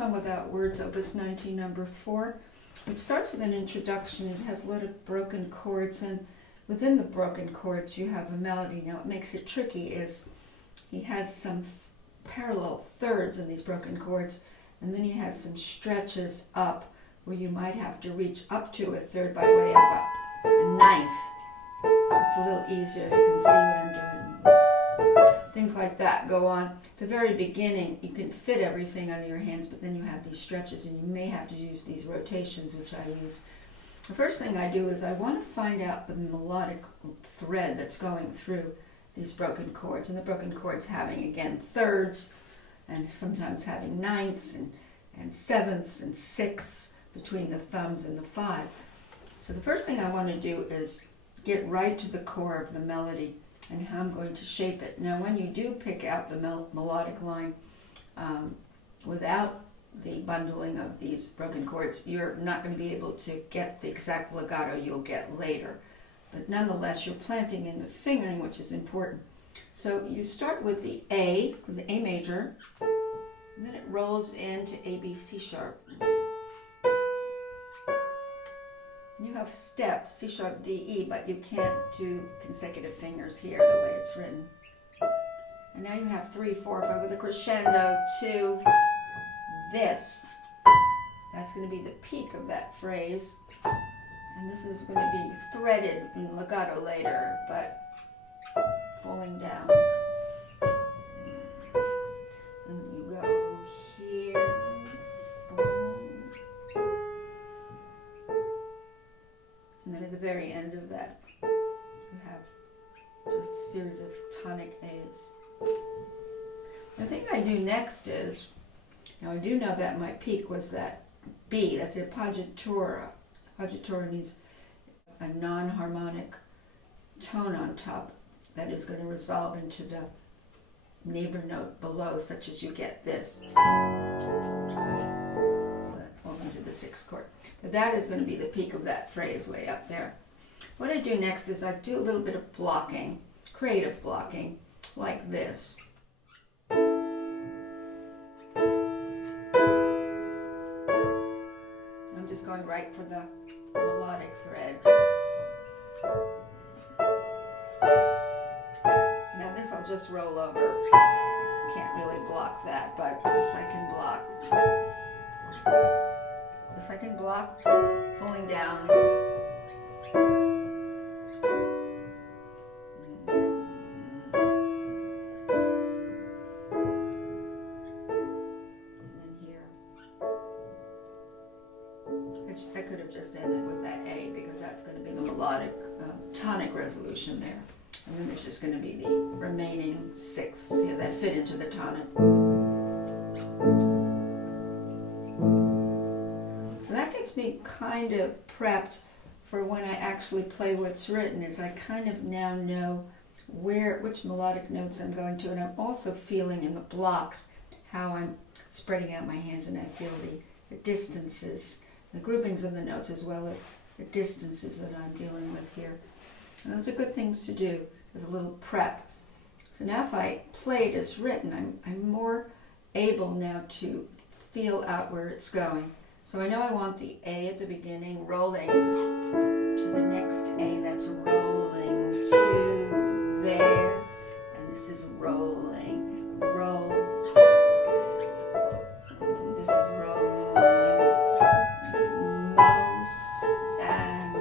Song Without Words, Opus 19, number 4. It starts with an introduction. It has a lot of broken chords, and within the broken chords you have a melody. Now what makes it tricky is he has some parallel thirds in these broken chords, and then he has some stretches up where you might have to reach up to a third by way of a ninth. It's a little easier. You can see what I'm doing. Things like that go on. At the very beginning, you can fit everything under your hands, but then you have these stretches, and you may have to use these rotations, which I use. The first thing I do is I want to find out the melodic thread that's going through these broken chords. And the broken chords having, again, thirds, and sometimes having ninths and sevenths and sixths between the thumbs and the five. So the first thing I want to do is get right to the core of the melody and how I'm going to shape it. Now when you do pick out the melodic line without the bundling of these broken chords, you're not going to be able to get the exact legato you'll get later. But nonetheless, you're planting in the fingering, which is important. So you start with the A, with the A major, and then it rolls into A, B, C sharp. You have steps, C sharp, D, E, but you can't do consecutive fingers here the way it's written. And now you have 3, 4, 5 with a crescendo to this. That's going to be the peak of that phrase. And this is going to be threaded in legato later, but falling down. And you go here, fall. And then at the very end of that, you have just a series of tonic A's. The thing I do next is, now I do know that my peak was that B, that's the appoggiatura. Appoggiatura means a non-harmonic tone on top that is going to resolve into the neighbor note below, such as you get this. Into the 6th chord. But that is going to be the peak of that phrase way up there. What I do next is I do a little bit of blocking, creative blocking, like this. I'm just going right for the melodic thread. Now this I'll just roll over. Can't really block that, but this I can block. The second block, falling down. And then here. I could have just ended with that A because that's going to be the melodic tonic resolution there. And then there's just going to be the remaining 6 that fit into the tonic. Me kind of prepped for when I actually play what's written, is I kind of now know which melodic notes I'm going to, and I'm also feeling in the blocks how I'm spreading out my hands, and I feel the distances, the groupings of the notes, as well as the distances that I'm dealing with here. And those are good things to do as a little prep. So now if I play it as written, I'm more able now to feel out where it's going. So I know I want the A at the beginning rolling to the next A that's rolling to there, and this is rolling, roll, and this is rolling, most and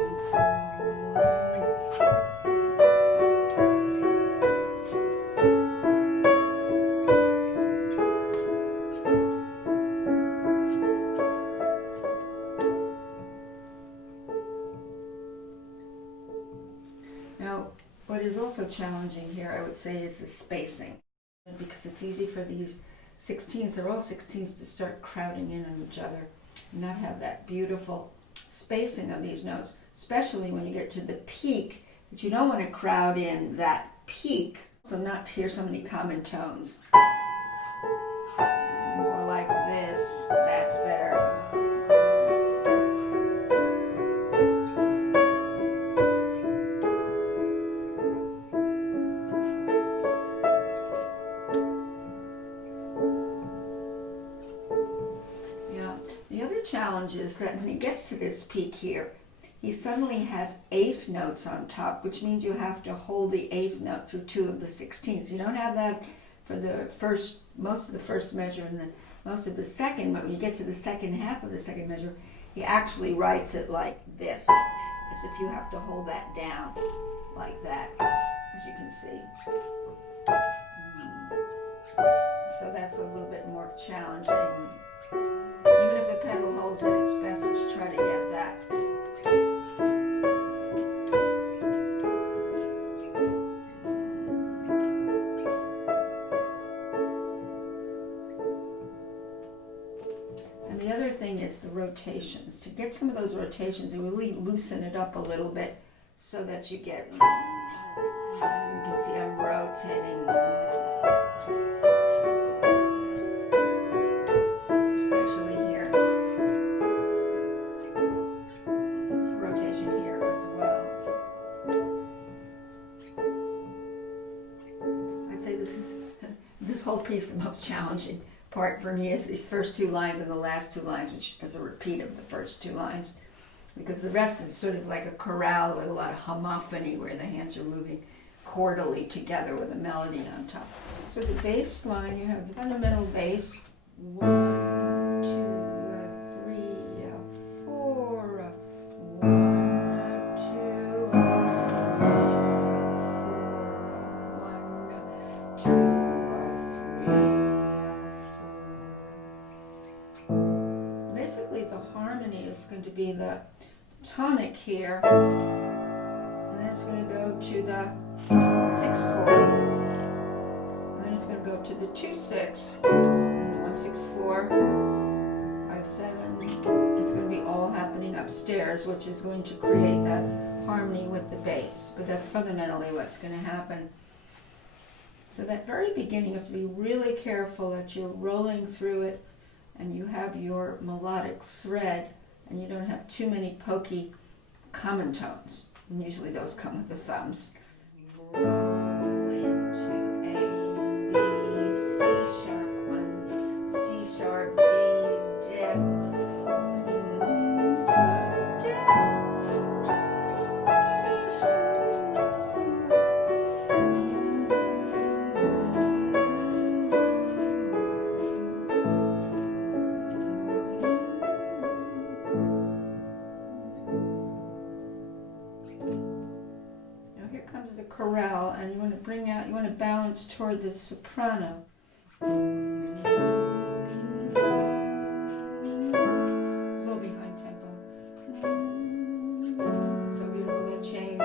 what is also challenging here, I would say, is the spacing. Because it's easy for these 16ths, they're all 16ths, to start crowding in on each other and not have that beautiful spacing of these notes, especially when you get to the peak, that you don't want to crowd in that peak, so not hear so many common tones. More like this, that's better. challenge is that when he gets to this peak here, he suddenly has eighth notes on top, which means you have to hold the eighth note through 2 of the 16ths. You don't have that for most of the first measure and most of the second, but when you get to the second half of the second measure, he actually writes it like this, as if you have to hold that down like that, as you can see. So that's a little bit more challenging. Even if a pedal holds it, it's best to try to get that. And the other thing is the rotations. To get some of those rotations and really loosen it up a little bit so that you get, you can see I'm rotating. Especially here. Rotation here as well. I'd say this whole piece, the most challenging part for me is these first 2 lines and the last 2 lines, which is a repeat of the first 2 lines, because the rest is sort of like a chorale with a lot of homophony where the hands are moving chordally together with a melody on top. So the bass line, you have the fundamental bass, 1, 2, 3, 4, 1, 2, 3, 4, 1, 2, 3, 4. Basically, the harmony is going to be the tonic here, and then it's going to go to the 6th chord, and then it's going to go to the 2/6, and the 1, 6, 4, 5, 7. It's going to be all happening upstairs, which is going to create that harmony with the bass. But that's fundamentally what's going to happen. So that very beginning, you have to be really careful that you're rolling through it and you have your melodic thread and you don't have too many pokey common tones. And usually those come with the thumbs. Roll into A, B, C sharp 1, C sharp, D, dip, chorale, and you want to balance toward the soprano. It's all behind tempo. It's so beautiful, that change.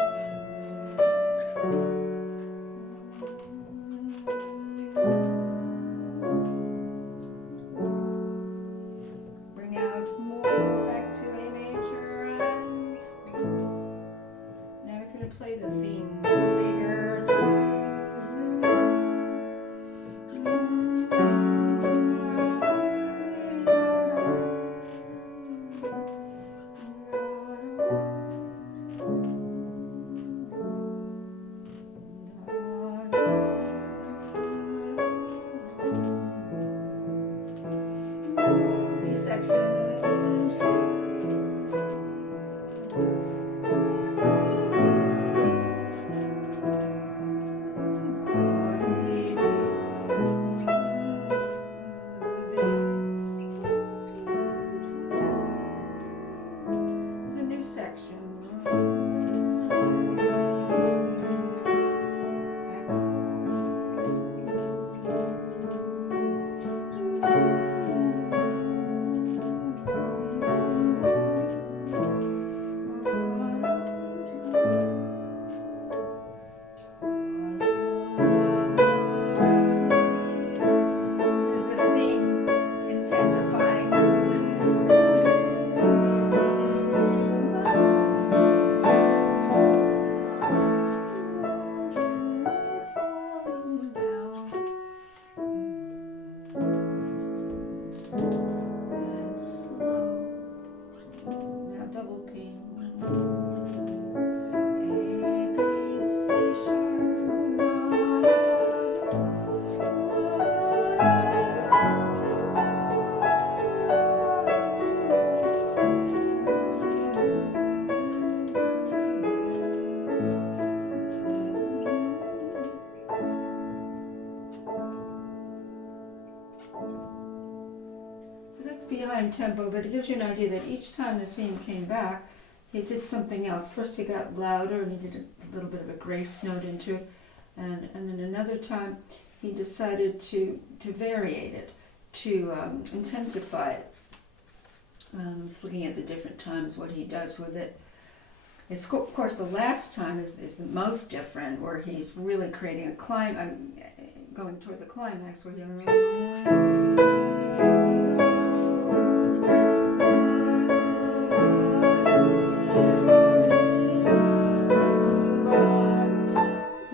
Bring out more back to A major, and now he's going to play the theme. time tempo, but it gives you an idea that each time the theme came back, he did something else. First he got louder and he did a little bit of a grace note into it, and then another time he decided to variate it, to intensify it. Just looking at the different times, what he does with it. It's, of course, the last time is the most different, where he's really creating a going toward the climax, where he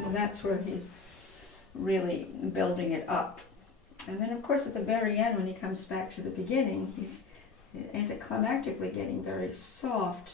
and that's where he's really building it up. And then, of course, at the very end, when he comes back to the beginning, he's anticlimactically getting very soft